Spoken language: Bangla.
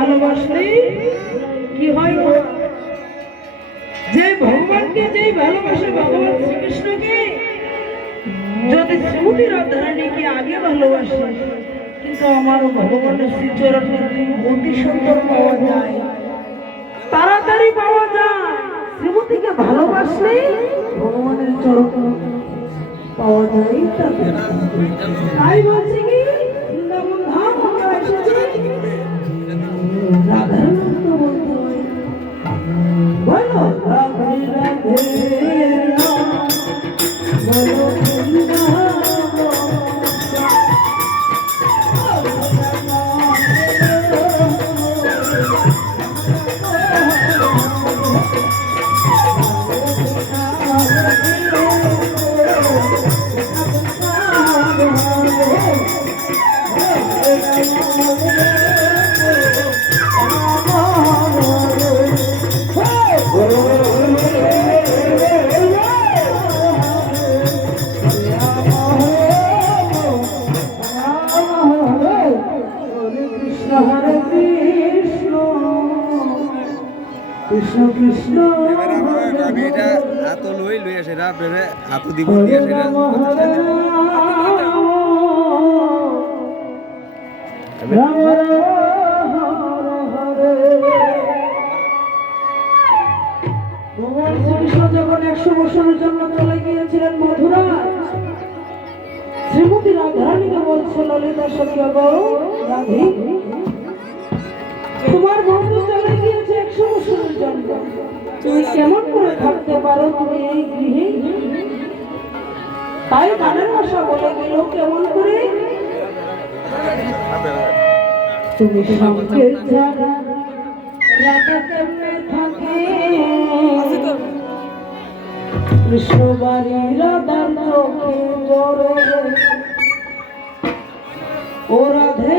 ভালোবাসলে কি হয় যে ভগবানকে যেই ভালোবাসে ভগবান শ্রীকৃষ্ণকে যদি শ্রীমতী রাধারানীকে আগে ভালোবাসে কিন্তু আমার ভগবানের শ্রীচরণ অতি সুন্দর পাওয়া যায় তাড়াতাড়ি পাওয়া যায় শ্রীমতীকে ভালোবাসলে ভগবানের চরণ পাওয়া যায় তাই বলছি কি বৃন্দাবন ধাম আমরা এসেছি রাধারানী তো বলতে হয় বলো রাধে রাধে বলো কৃষ্ণ কৃষ্ণ আমি এটা হাত লই লই আসে রা প্রেমে হাত দিব দিয়ে আসে রা ভগবান শ্রীকৃষ্ণ যখন 100 বছরের জন্য চলে গিয়েছিলেন মথুরা শ্রীমতী রাধারানীকে বলছে ললিতা সখী বাবু রাধে তোমার বন্ধু চলে গিয়েছে 100 বছরের জন্য তুমি কেমন করে থাকতে পারো তুমি এই গৃহে তাই গানের ভাষা বলে গেল কেমন করে তুমি সংকেত ছাড়া রাধা কেমনে থাকে কৃষ্ণ বাড়ি রাধার চোখে জড়ে ও রাধে